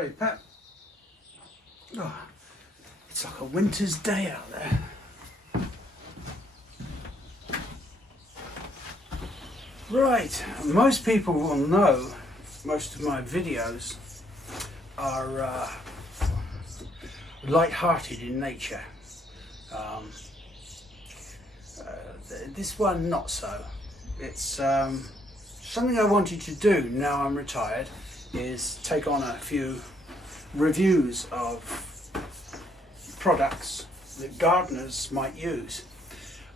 Sorry, Pat. Oh, it's like a winter's day out there. Right, most people will know most of my videos are light-hearted in nature. This one not so. It's something I wanted to do now I'm retired is take on a few reviews of products that gardeners might use.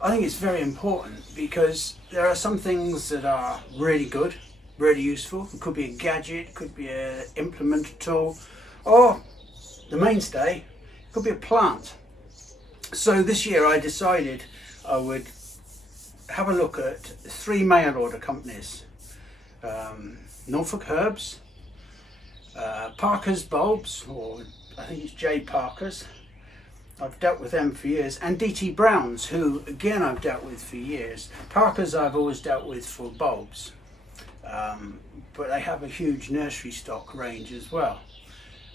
I think it's very important because there are some things that are really good, really useful. It could be a gadget, could be an implement, a tool, or the mainstay, it could be a plant. So this year I decided I would have a look at 3 mail order companies. Norfolk Herbs, Parker's bulbs, or I think it's J. Parker's. I've dealt with them for years, and D.T. Brown's, who again I've dealt with for years. Parker's I've always dealt with for bulbs, but they have a huge nursery stock range as well.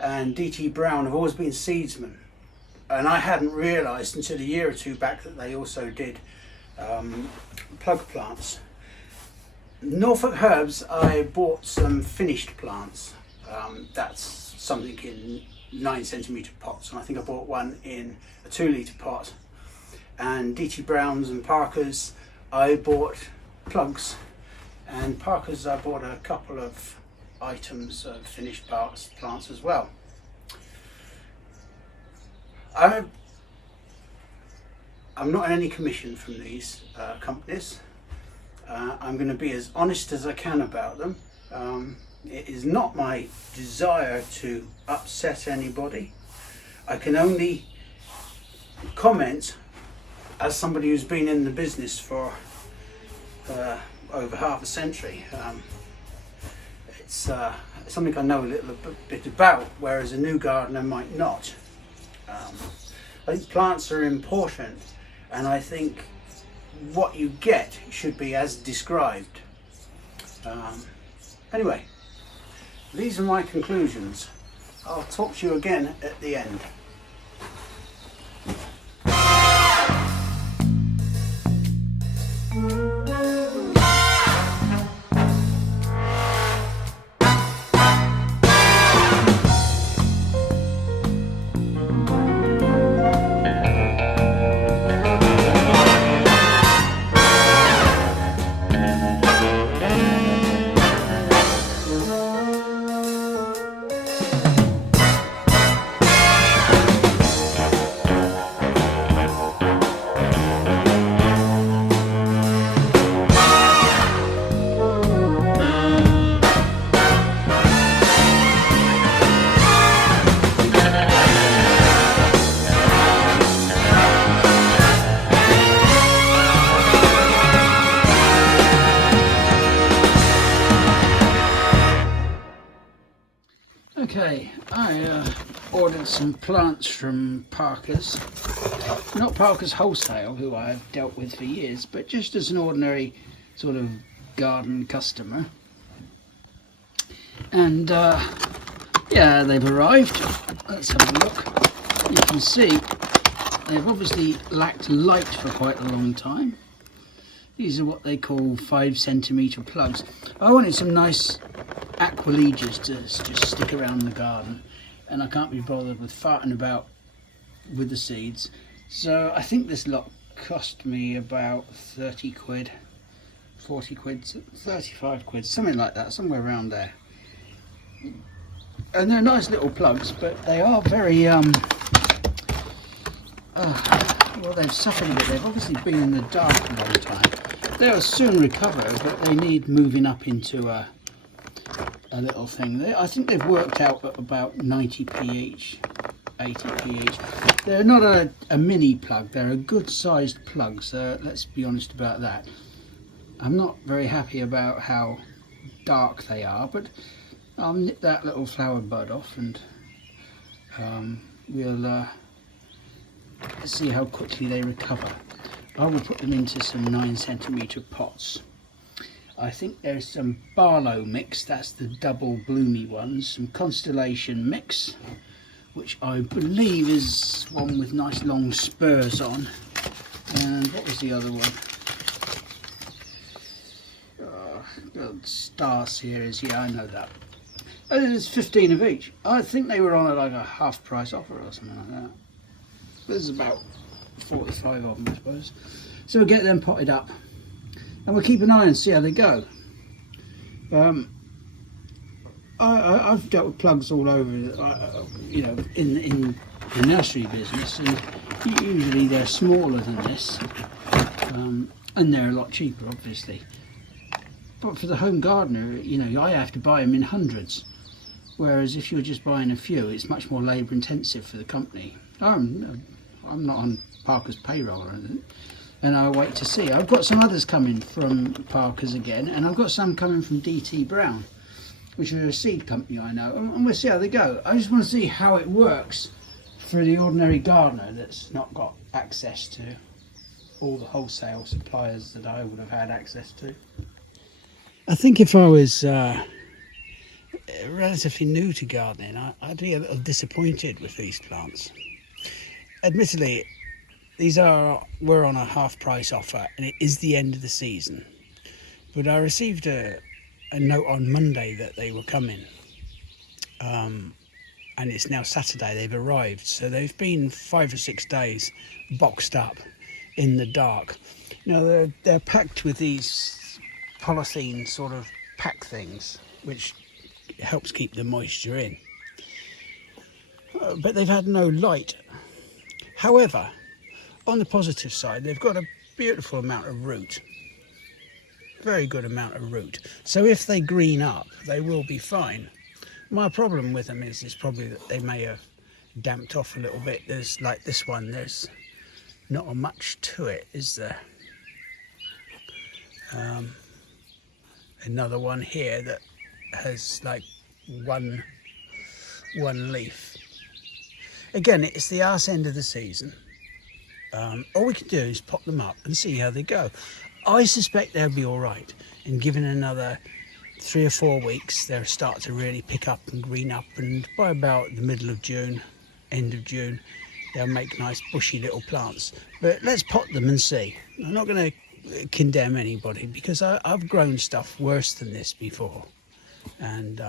And D.T. Brown have always been seedsmen, and I hadn't realised until a year or two back that they also did plug plants. Norfolk Herbs, I bought some finished plants. That's something in 9cm pots, and I think I bought one in a 2 litre pot. And D.T. Brown's and Parker's I bought plugs, and Parker's I bought a couple of items of finished plants as well. I'm not in any commission from these companies. I'm going to be as honest as I can about them. It is not my desire to upset anybody. I can only comment as somebody who's been in the business for over half a century. It's something I know a little bit about, whereas a new gardener might not. I think plants are important, and I think what you get should be as described. Anyway, these are my conclusions. I'll talk to you again at the end. Okay, I ordered some plants from Parker's. Not Parker's Wholesale, who I've dealt with for years, but just as an ordinary sort of garden customer. And yeah, they've arrived. Let's have a look. You can see they've obviously lacked light for quite a long time. These are what they call 5cm plugs. I wanted some nice aqualegias to just stick around the garden, and I can't be bothered with farting about with the seeds. So I think this lot cost me about 30 quid, 40 quid, 35 quid, something like that, somewhere around there. And they're nice little plugs, but they are very well, they've suffered a bit. They've obviously been in the dark a long time. They'll soon recover, but they need moving up into a little thing. I think they've worked out at about 90p each, 80p each. They're not a mini plug, they're a good sized plug, so let's be honest about that. I'm not very happy about how dark they are, but I'll nip that little flower bud off, and we'll see how quickly they recover. I will put them into some 9cm pots. I think there's some Barlow mix, that's the double bloomy ones, some Constellation mix, which I believe is one with nice long spurs on. And what was the other one? The Star Series, yeah, I know that. And it's 15 of each. I think they were on like a half price offer or something like that. There's about 45 of them, I suppose. So we'll get them potted up, and we'll keep an eye and see how they go. I've dealt with plugs all over, you know, in the nursery business, and usually they're smaller than this, and they're a lot cheaper, obviously. But for the home gardener, you know, I have to buy them in hundreds, whereas if you're just buying a few, it's much more labour intensive for the company. I'm not on Parker's payroll or anything, and I'll wait to see. I've got some others coming from Parker's again, and I've got some coming from DT Brown, which is a seed company I know, and we'll see how they go. I just want to see how it works for the ordinary gardener that's not got access to all the wholesale suppliers that I would have had access to. I think if I was relatively new to gardening, I'd be a little disappointed with these plants. Admittedly, we're on a half price offer, and it is the end of the season. But I received a note on Monday that they were coming, and it's now Saturday. They've arrived, so they've been 5 or 6 days boxed up in the dark. You know, they're packed with these polythene sort of pack things, which helps keep the moisture in. But they've had no light. However, on the positive side, they've got a beautiful amount of root. Very good amount of root. So if they green up, they will be fine. My problem with them is probably that they may have damped off a little bit. There's like this one, there's not much to it, is there? Another one here that has like one leaf. Again, it's the arse end of the season. All we can do is pop them up and see how they go. I suspect they'll be all right, and given another 3 or 4 weeks, they'll start to really pick up and green up, and by about the middle of June, end of June, they'll make nice bushy little plants. But let's pot them and see. I'm not going to condemn anybody, because I've grown stuff worse than this before, and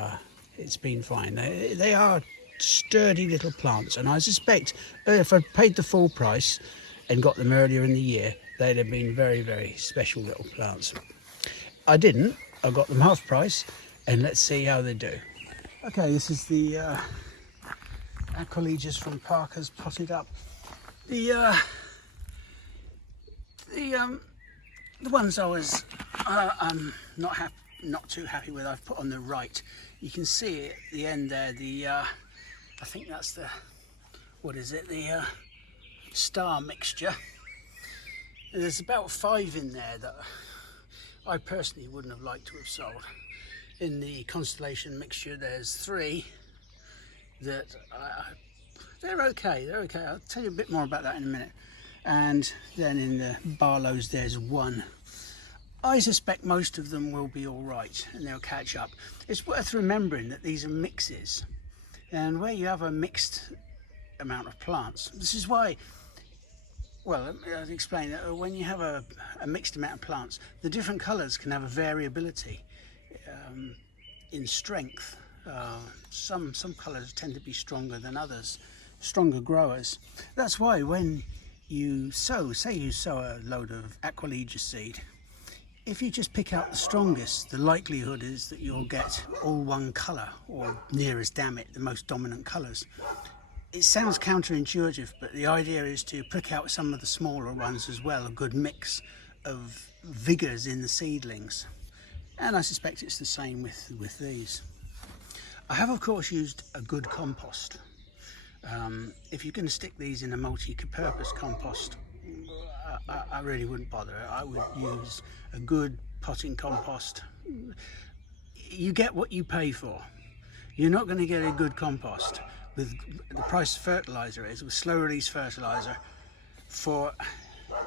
it's been fine. They are sturdy little plants, and I suspect if I paid the full price and got them earlier in the year, they'd have been very, very special little plants. I didn't. I got them half price, and let's see how they do. Okay, this is the Aqualegias from Parker's potted up. The ones I was not too happy with, I've put on the right. You can see at the end there, I think that's the, what is it, the Star mixture. There's about 5 in there that I personally wouldn't have liked to have sold. In the Constellation mixture, there's 3 that they're okay. I'll tell you a bit more about that in a minute. And then in the Barlows, there's 1. I suspect most of them will be all right, and they'll catch up. It's worth remembering that these are mixes, and where you have a mixed amount of plants, this is why, well, I'll explain that when you have a mixed amount of plants, the different colours can have a variability in strength. Some colours tend to be stronger than others, stronger growers. That's why when you say you sow a load of Aqualegia seed, if you just pick out the strongest, the likelihood is that you'll get all one colour, or near as damn it, the most dominant colours. It sounds counterintuitive, but the idea is to pick out some of the smaller ones as well, a good mix of vigours in the seedlings. And I suspect it's the same with these. I have of course used a good compost. If you're going to stick these in a multi-purpose compost, I really wouldn't bother. I would use a good potting compost. You get what you pay for. You're not going to get a good compost with the price of fertiliser is, with slow release fertiliser, for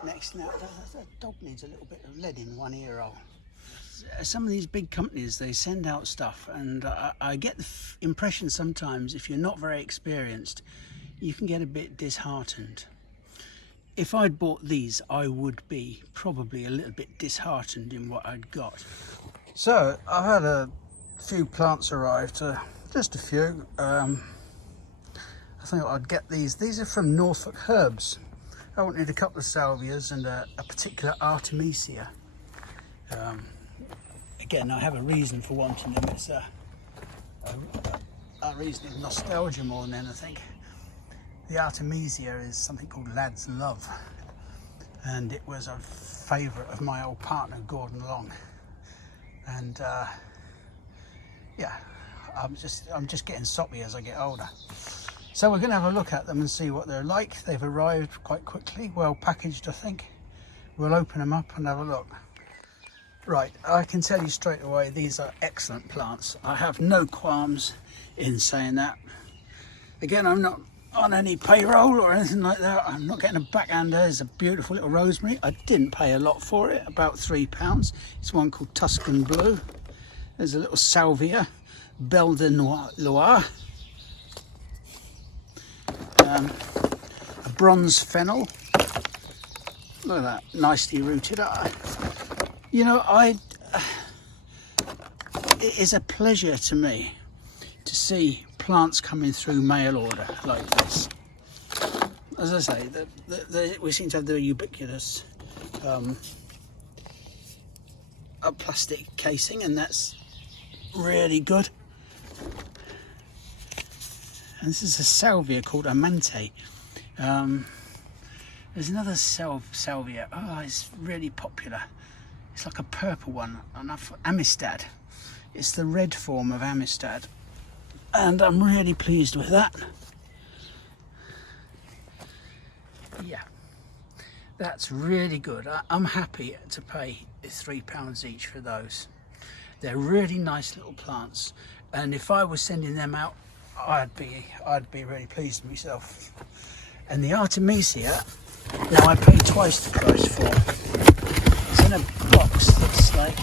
next. Now that dog needs a little bit of lead in one ear hole. some of these big companies, they send out stuff, and I get the impression sometimes if you're not very experienced, you can get a bit disheartened. If I'd bought these, I would be probably a little bit disheartened in what I'd got. So I've had a few plants arrive, just a few. I think I'd get these. These are from Norfolk Herbs. I wanted a couple of salvias and a particular artemisia. Again, I have a reason for wanting them. It's a reason of nostalgia more than anything. The artemisia is something called Lad's Love, and it was a favourite of my old partner Gordon Long. And yeah, I'm just getting soppy as I get older. So we're going to have a look at them and see what they're like. They've arrived quite quickly, well packaged, I think. We'll open them up and have a look. Right, I can tell you straight away, these are excellent plants. I have no qualms in saying that. Again, I'm not on any payroll or anything like that. I'm not getting a backhander. There's a beautiful little rosemary. I didn't pay a lot for it, about £3. It's one called Tuscan Blue. There's a little salvia, Belle de Loire. A bronze fennel. Look at that, nicely rooted. You know, it is a pleasure to me to see plants coming through mail order like this. As I say, we seem to have the ubiquitous plastic casing, and that's really good. And this is a salvia called Amante. There's another salvia. Oh, it's really popular. It's like a purple one, Amistad. It's the red form of Amistad, and I'm really pleased with that. Yeah, that's really good. I'm happy to pay £3 each for those. They're really nice little plants, and if I was sending them out, I'd be really pleased with myself. And the Artemisia, now I paid twice the price for. It's in a box that's like,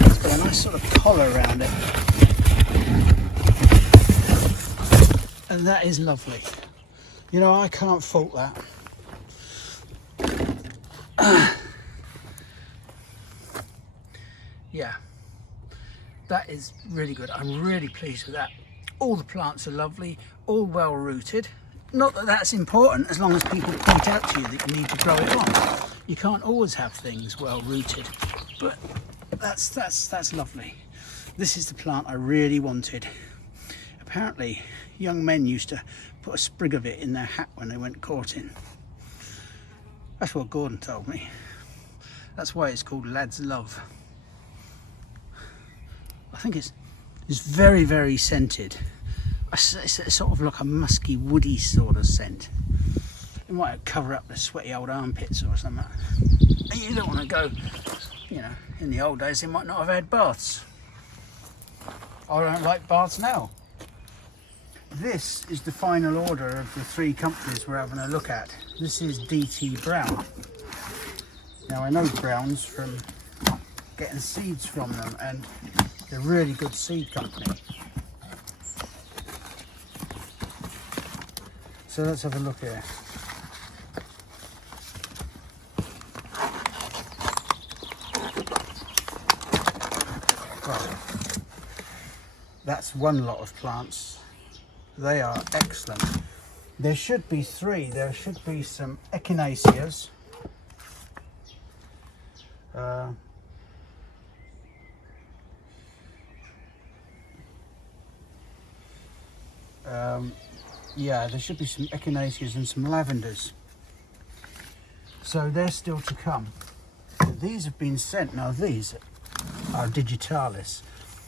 it's got a nice sort of collar around it, and that is lovely. You know, I can't fault that. Yeah, that is really good. I'm really pleased with that. All the plants are lovely, all well rooted. Not that that's important, as long as people point out to you that you need to grow it on. You can't always have things well rooted, but that's lovely. This is the plant I really wanted. Apparently, young men used to put a sprig of it in their hat when they went courting. That's what Gordon told me. That's why it's called Lad's Love. I think it's very, very scented. It's sort of like a musky, woody sort of scent. It might cover up the sweaty old armpits or something. And you don't want to go, you know, in the old days they might not have had baths. I don't like baths now. This is the final order of the 3 companies we're having a look at. This is DT Brown. Now I know Browns from getting seeds from them, and they're a really good seed company. So let's have a look here. Right. That's one lot of plants. They are excellent. There should be 3. There should be some echinaceas. Yeah, there should be some echinaceas and some lavenders. So they're still to come. These have been sent. Now these are digitalis.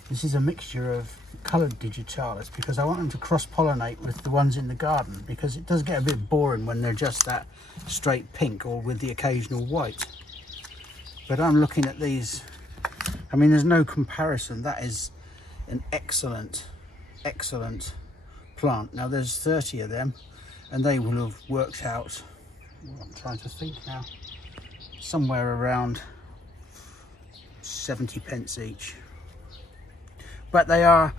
This is a mixture of coloured digitalis because I want them to cross-pollinate with the ones in the garden, because it does get a bit boring when they're just that straight pink or with the occasional white. But I'm looking at these. I mean, there's no comparison. That is an excellent plant. Now there's 30 of them, and they will have worked out, I'm trying to think now, somewhere around 70 pence each. But they are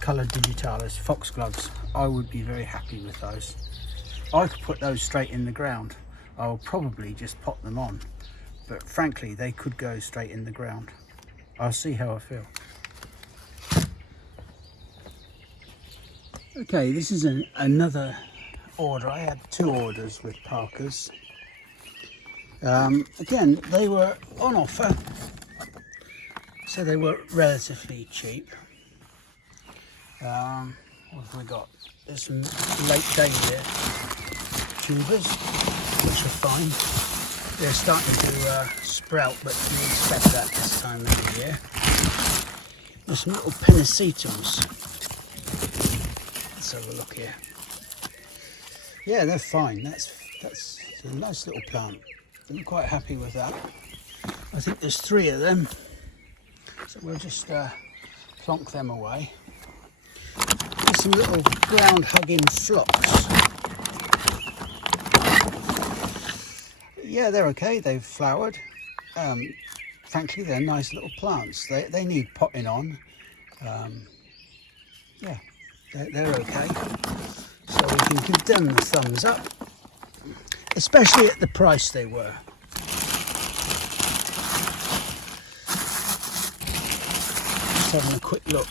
colour digitalis, foxgloves. I would be very happy with those. I could put those straight in the ground. I'll probably just pop them on, but frankly they could go straight in the ground. I'll see how I feel. Okay, this is another order. I had 2 orders with Parkers. Again, they were on offer, so they were relatively cheap. What have we got? There's some late dahlia tubers, which are fine. They're starting to sprout, but you expect that this time of the year. There's some little pennisetums. Let's have a look here. Yeah, they're fine. That's a nice little plant. I'm quite happy with that. I think there's 3 of them, so we'll just plonk them away. There's some little ground hugging phlox. Yeah, they're okay. They've flowered. Frankly, they're nice little plants. They need potting on. Yeah, they're okay. So we can give them the thumbs up, especially at the price they were. Just having a quick look.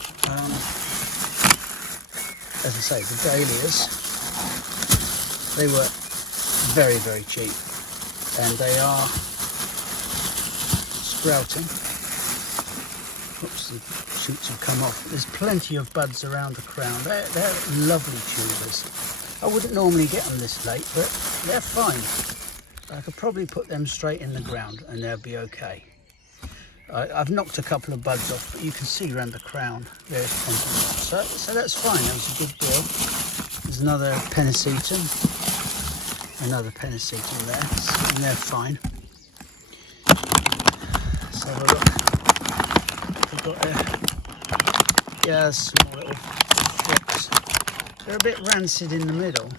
As I say, the dahlias, they were very, very cheap, and they are sprouting. Oops, the shoots have come off. There's plenty of buds around the crown. They're lovely tubers. I wouldn't normally get them this late, but they're fine. I could probably put them straight in the ground and they'll be okay. I've knocked a couple of buds off, but you can see around the crown there's plenty. So that's fine. That was a good deal. There's another pennisetum there, and they're fine. Let's have a look. We've got a small little flicks. They're a bit rancid in the middle.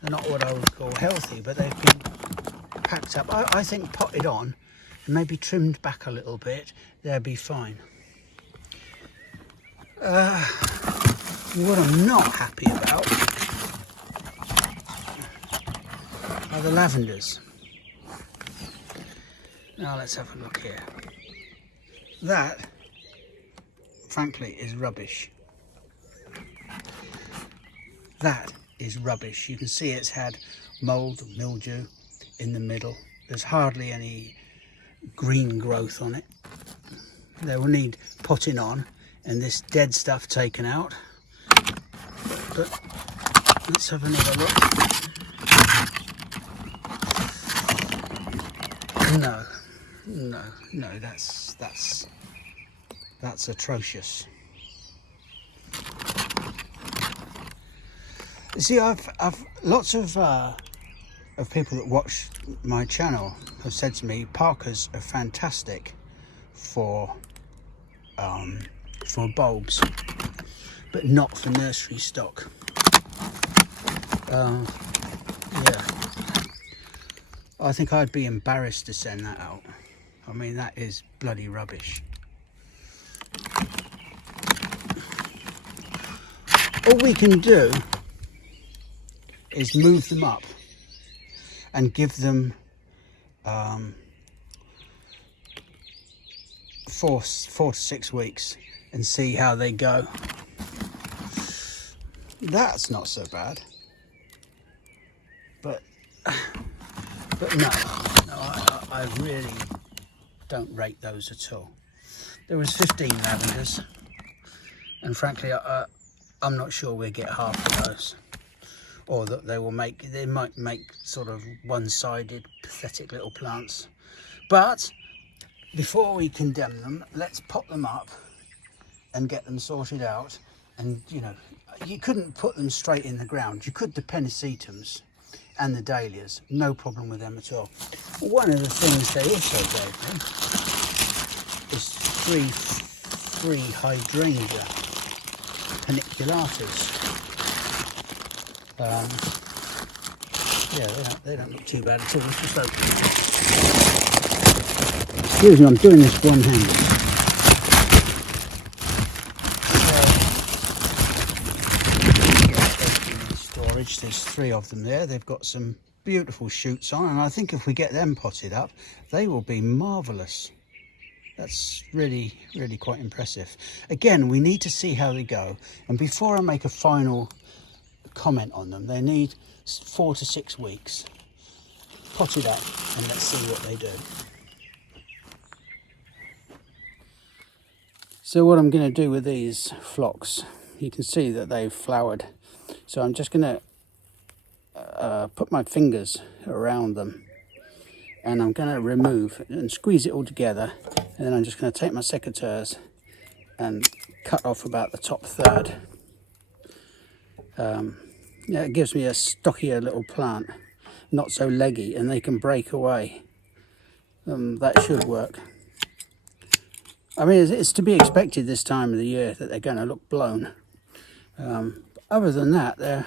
They're not what I would call healthy, but they've been packed up. I think potted on and maybe trimmed back a little bit, they'll be fine. What I'm not happy about are the lavenders. Now let's have a look here. That, frankly, is rubbish. That is rubbish. You can see it's had mould, mildew in the middle. There's hardly any green growth on it. They will need potting on and this dead stuff taken out. But let's have another look. No, that's atrocious. You see, I've lots of people that watch my channel have said to me, Parkers are fantastic for bulbs, but not for nursery stock. Yeah, I think I'd be embarrassed to send that out. I mean, that is bloody rubbish. All we can do is move them up and give them 4 to 6 weeks and see how they go. That's not so bad, but no, I really don't rate those at all. There was 15 lavenders, and frankly I'm not sure we'll get half of those, or that they might make sort of one-sided pathetic little plants. But before we condemn them, let's pop them up and get them sorted out. And you know, you couldn't put them straight in the ground. You could the pennisetums and the dahlias, no problem with them at all. One of the things they also gave me is three hydrangea paniculatas. Yeah, they don't look too bad at all. Let's just open them. Excuse me, I'm doing this one-handed. Storage. There's 3 of them there. They've got some beautiful shoots on, and I think if we get them potted up, they will be marvellous. That's really, really quite impressive. Again, we need to see how they go, and before I make a final comment on them, they need 4 to 6 weeks. Pot it up and let's see what they do. So what I'm going to do with these phlox, you can see that they've flowered. So I'm just going to put my fingers around them, and I'm going to remove and squeeze it all together, and then I'm just going to take my secateurs and cut off about the top third. Yeah, it gives me a stockier little plant, not so leggy, and they can break away. That should work. I mean, it's to be expected this time of the year that they're going to look blown. Other than that, they're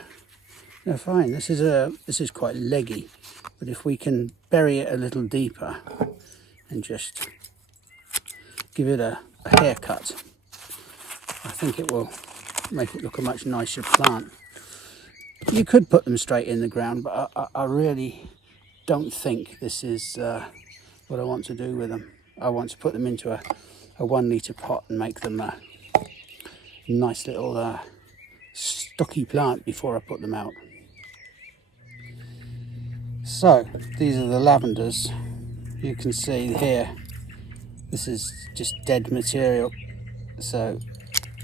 fine. This is quite leggy, but if we can bury it a little deeper and just give it a haircut, I think it will make it look a much nicer plant. You could put them straight in the ground, but I really don't think this is what I want to do with them. I want to put them into a 1 litre pot and make them a nice little stocky plant before I put them out. So these are the lavenders. You can see here, this is just dead material, so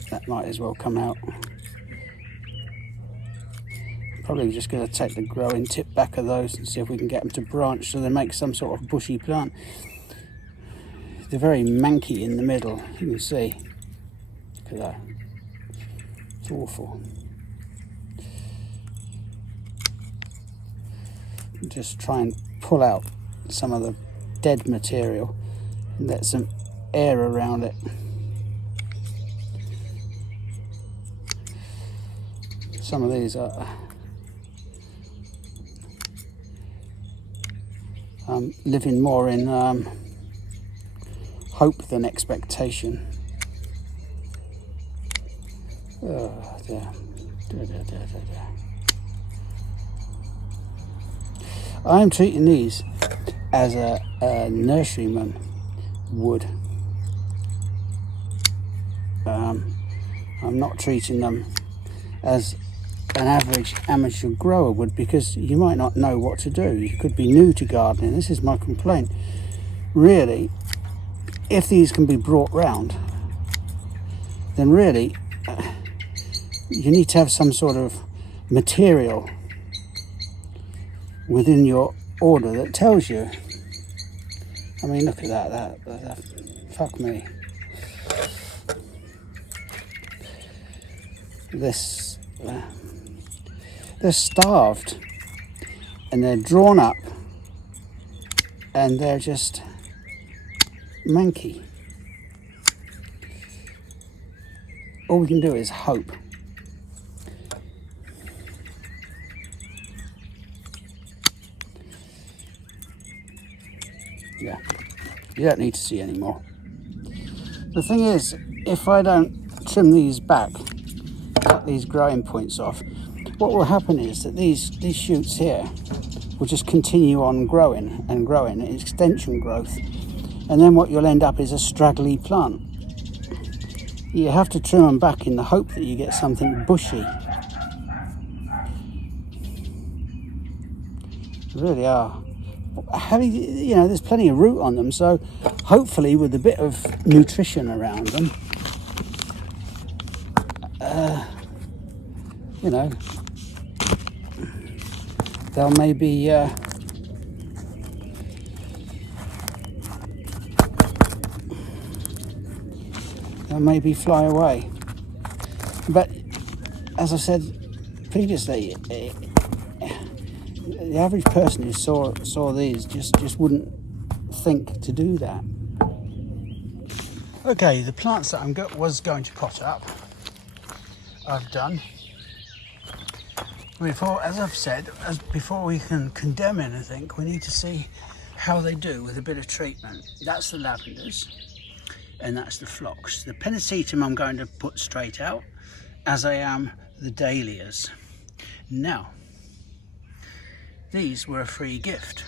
that might as well come out. Probably just going to take the growing tip back of those and see if we can get them to branch so they make some sort of bushy plant. They're very manky in the middle, you can see. Look at that. It's awful. Just try and pull out some of the dead material and let some air around it. Some of these are living more in hope than expectation. Oh dear. I'm treating these as a nurseryman would. I'm not treating them as an average amateur grower would, because you might not know what to do. You could be new to gardening. This is my complaint. Really, if these can be brought round, then really you need to have some sort of material within your order that tells you. I mean, look at that fuck me. This they're starved and they're drawn up and they're just manky. All we can do is hope. Yeah, you don't need to see any more. The thing is, if I don't trim these back, cut these growing points off, what will happen is that these shoots here will just continue on growing and growing, extension growth, and then what you'll end up is a straggly plant. You have to trim them back in the hope that you get something bushy. They really are. You know, there's plenty of root on them, so hopefully with a bit of nutrition around them, you know, they'll maybe fly away. But as I said previously, the average person who saw these just wouldn't think to do that. Okay, the plants that was going to pot up, I've done. As I've said, before we can condemn anything, we need to see how they do with a bit of treatment. That's the lavenders, and that's the phlox. The pennisetum I'm going to put straight out, as I am the dahlias. Now, these were a free gift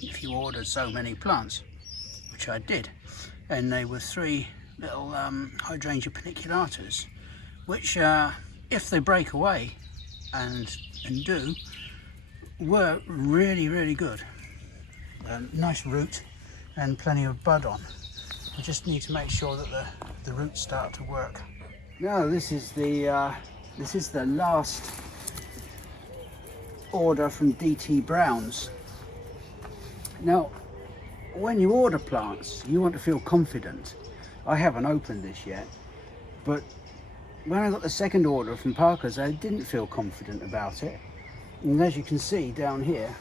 if you ordered so many plants, which I did, and they were 3 little hydrangea paniculatas, which if they break away and do, were really good. Nice root and plenty of bud on. I just need to make sure that the roots start to work. Now this is the last order from DT Brown's. Now when you order plants, you want to feel confident. I haven't opened this yet, but when I got the second order from Parker's, I didn't feel confident about it. And as you can see down here,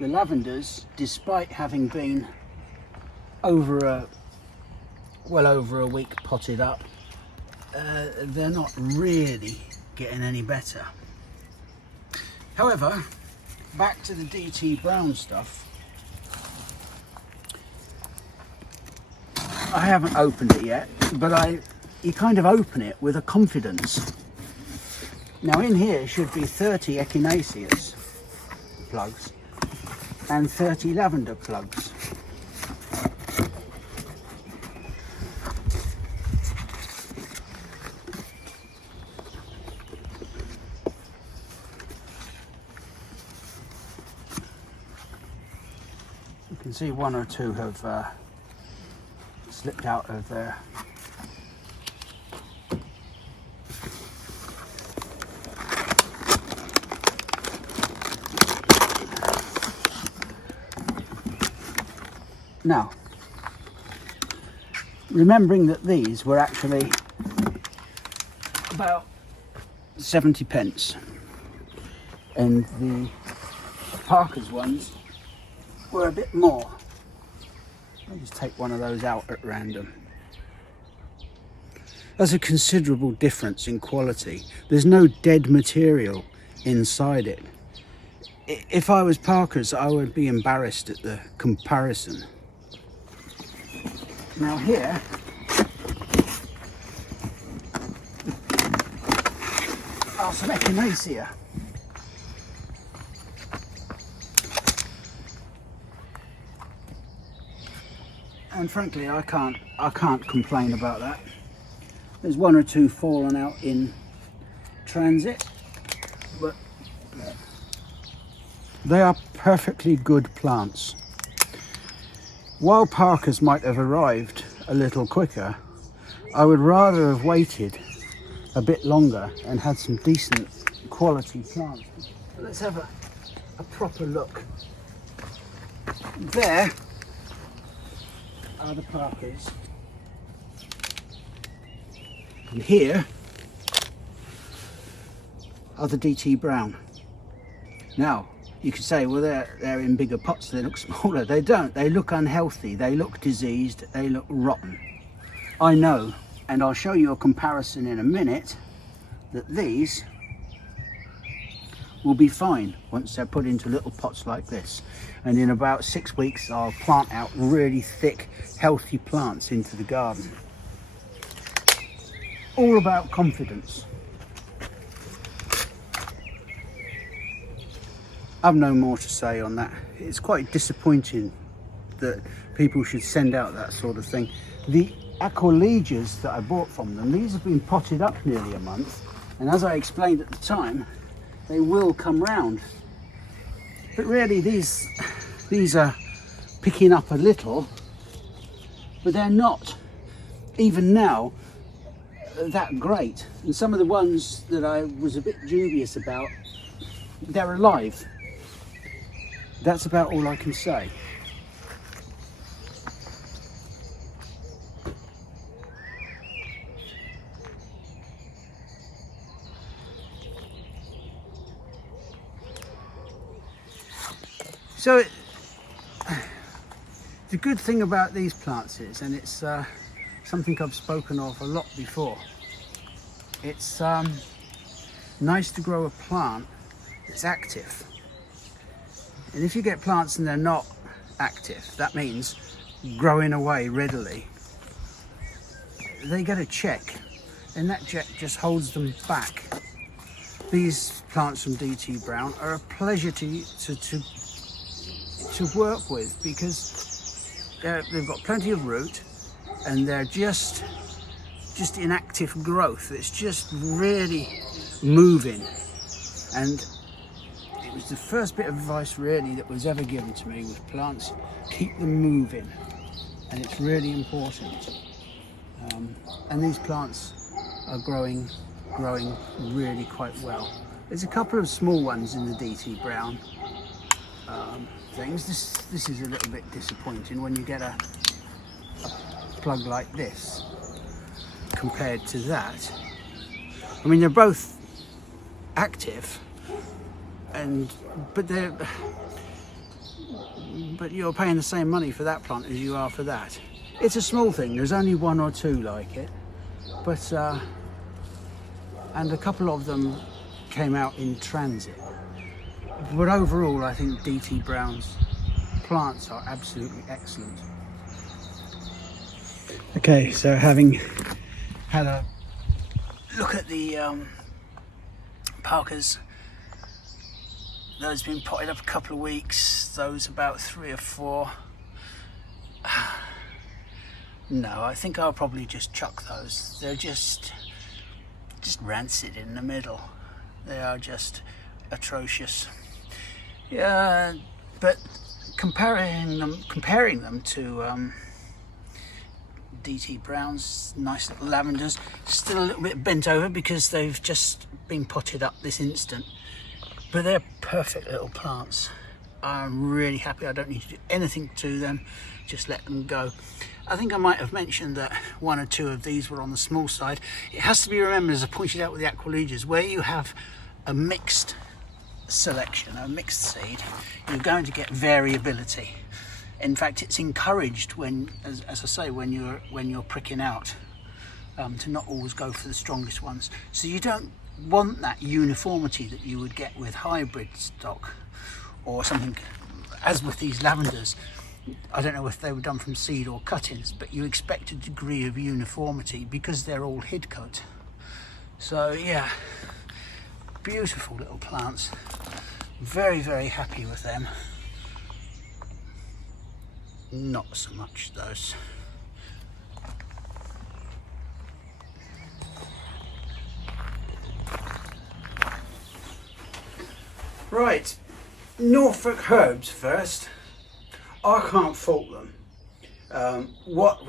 the lavenders, despite having been well over a week potted up, they're not really getting any better. However, back to the DT Brown stuff. I haven't opened it yet, but you kind of open it with a confidence. Now in here should be 30 echinaceas plugs and 30 lavender plugs. You can see 1 or 2 have slipped out of there. Now, remembering that these were actually about 70 pence and the Parker's ones were a bit more. I'll just take one of those out at random. There's a considerable difference in quality. There's no dead material inside it. If I was Parker's, I would be embarrassed at the comparison. Now here are some echinacea. And frankly, I can't complain about that. There's 1 or 2 fallen out in transit, but they are perfectly good plants. While Parker's might have arrived a little quicker, I would rather have waited a bit longer and had some decent quality plants. Let's have a proper look. There are the Parker's, and here are the DT Brown. Now you could say, well, they're in bigger pots, they look smaller. They don't. They look unhealthy, they look diseased, they look rotten. I know, and I'll show you a comparison in a minute, that these will be fine once they're put into little pots like this. And in about 6 weeks, I'll plant out really thick, healthy plants into the garden. All about confidence. I've no more to say on that. It's quite disappointing that people should send out that sort of thing. The Aqualegias that I bought from them, these have been potted up nearly a month, and as I explained at the time, they will come round. But really these are picking up a little, but they're not, even now, that great. And some of the ones that I was a bit dubious about, they're alive. That's about all I can say. So the good thing about these plants is, and it's something I've spoken of a lot before, it's nice to grow a plant that's active. And if you get plants and they're not active, that means growing away readily, they get a check, and that check just holds them back. These plants from DT Brown are a pleasure to work with, because they've got plenty of root, and they're just in active growth. It's just really moving. And it was the first bit of advice really that was ever given to me with plants: keep them moving, and it's really important. And these plants are growing really quite well. There's a couple of small ones in the DT Brown things. This is a little bit disappointing when you get a plug like this compared to that. I mean, they're both active, but you're paying the same money for that plant as you are for that. It's a small thing. There's only one or two like it, but and a couple of them came out in transit. But overall, I think DT Brown's plants are absolutely excellent. Okay, so having had a look at the Parkers, those have been potted up a couple of weeks, those about 3 or 4. No, I think I'll probably just chuck those. They're just rancid in the middle. They are just atrocious. Yeah, but comparing them to DT Brown's nice little lavenders, still a little bit bent over because they've just been potted up this instant, but they're perfect little plants. I'm really happy. I don't need to do anything to them, just let them go. I think I might have mentioned that 1 or 2 of these were on the small side. It has to be remembered, as I pointed out with the Aquilegias, where you have a mixed selection, a mixed seed, you're going to get variability. In fact, it's encouraged when, as I say, when you're pricking out, to not always go for the strongest ones. So you don't want that uniformity that you would get with hybrid stock or something, as with these lavenders. I don't know if they were done from seed or cuttings, but you expect a degree of uniformity because they're all hid coat. So yeah, beautiful little plants. Very, very happy with them. Not so much those. Right, Norfolk Herbs first. I can't fault them. What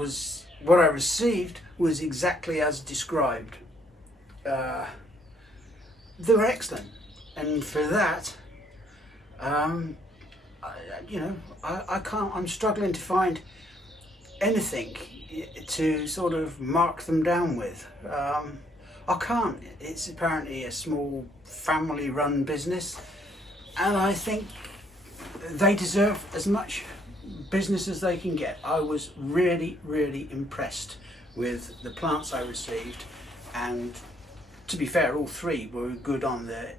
I received was exactly as described. They were excellent, and for that, I'm struggling to find anything to sort of mark them down with. I can't. It's apparently a small family-run business, and I think they deserve as much business as they can get. I was really, really impressed with the plants I received, and to be fair, all 3 were good on the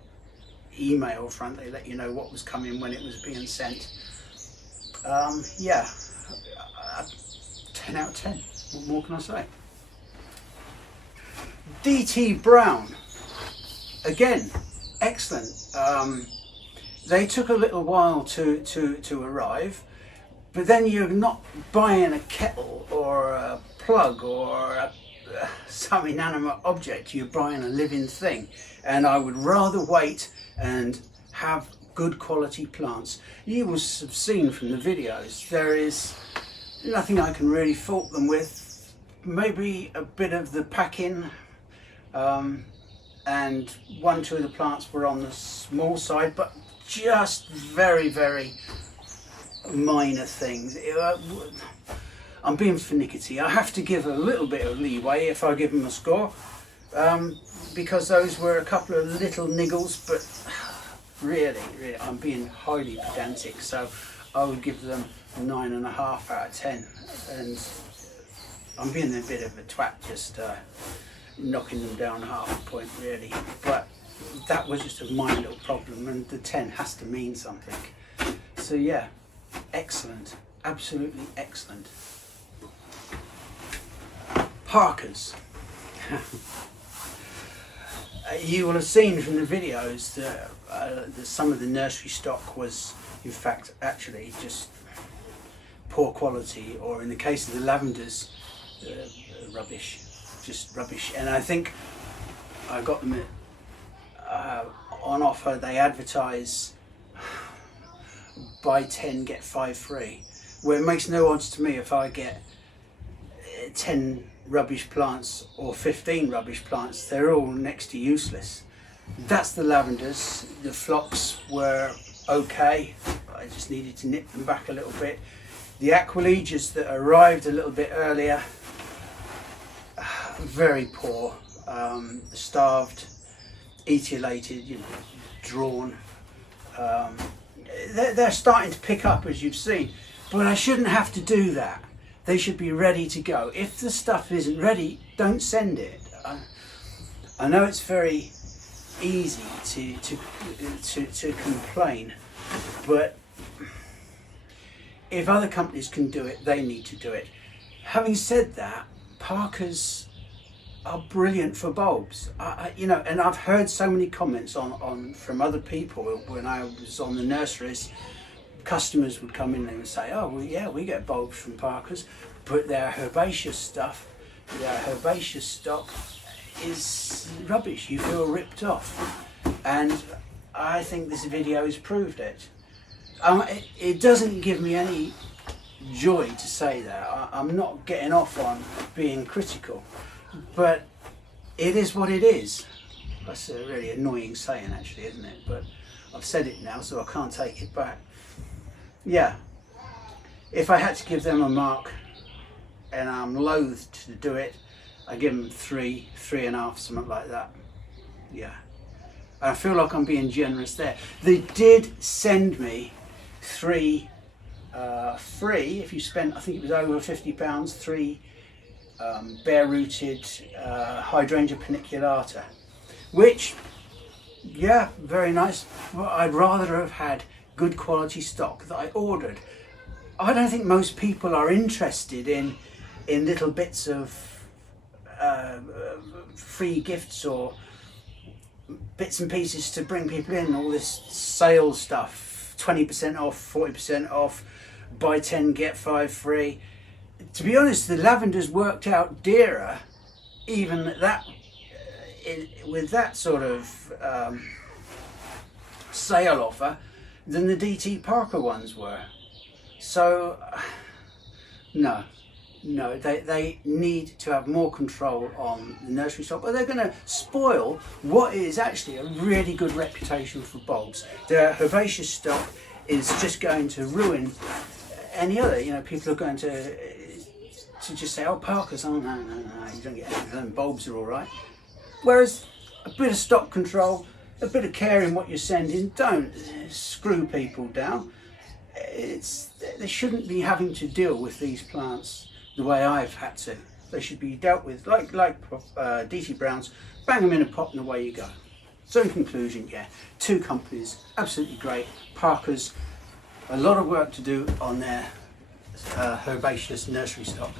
email front. They let you know what was coming when it was being sent. Yeah, 10 out of 10. What more can I say? DT Brown, again, excellent. They took a little while to arrive, but then you're not buying a kettle or a plug or some inanimate object, you're buying a living thing. And I would rather wait and have good quality plants. You will have seen from the videos, there is nothing I can really fault them with. Maybe a bit of the packing, and 1 or 2 of the plants were on the small side, but just very, very minor things. I'm being finicky. I have to give a little bit of leeway if I give them a score, because those were a couple of little niggles, but really, I'm being highly pedantic, so I would give them 9.5 out of 10, and I'm being a bit of a twat, just knocking them down half a point really, but that was just a minor little problem, and the 10 has to mean something. So yeah, excellent, absolutely excellent. Parkers. You will have seen from the videos that some of the nursery stock was in fact actually just poor quality, or in the case of the lavenders, rubbish, just rubbish. And I think I got them on offer. They advertise buy 10 get 5 free, where it makes no odds to me if I get 10 rubbish plants or 15 rubbish plants. They're all next to useless. That's the lavenders. The phlox were okay, I just needed to nip them back a little bit. The Aquilegias that arrived a little bit earlier, very poor, starved, etiolated, drawn. They're starting to pick up, as you've seen, but I shouldn't have to do that. They should be ready to go. If the stuff isn't ready, don't send it. I know it's very easy to complain, but if other companies can do it, they need to do it. Having said that, Parkers are brilliant for bulbs. And I've heard so many comments from other people when I was on the nurseries. Customers would come in and would say, "Oh, well, yeah, we get bulbs from Parkers, but their herbaceous stuff, their herbaceous stock is rubbish. You feel ripped off." And I think this video has proved it. It doesn't give me any joy to say that. I'm not getting off on being critical, but it is what it is. That's a really annoying saying, actually, isn't it? But I've said it now, so I can't take it back. Yeah, if I had to give them a mark, and I'm loath to do it, I give them 3, 3.5, something like that. Yeah, I feel like I'm being generous there. They did send me 3 free, if you spent, I think it was over £50, 3 bare-rooted Hydrangea paniculata, which, yeah, very nice, but I'd rather have had good quality stock that I ordered. I don't think most people are interested in little bits of free gifts or bits and pieces to bring people in, all this sales stuff, 20% off, 40% off, buy 10 get 5 free. To be honest, the lavenders worked out dearer even at that with that sort of sale offer than the DT Parker ones were. So no, they need to have more control on the nursery stock, but they're going to spoil what is actually a really good reputation for bulbs. Their herbaceous stock is just going to ruin any other. People are going to just say, "Oh, Parkers, oh no, you don't get anything. Them bulbs are all right." Whereas a bit of stock control, a bit of care in what you're sending, don't screw people down. They shouldn't be having to deal with these plants the way I've had to. They should be dealt with like DT Browns, bang them in a pot and away you go. So in conclusion, yeah, 2 companies, absolutely great. Parkers, a lot of work to do on their herbaceous nursery stock.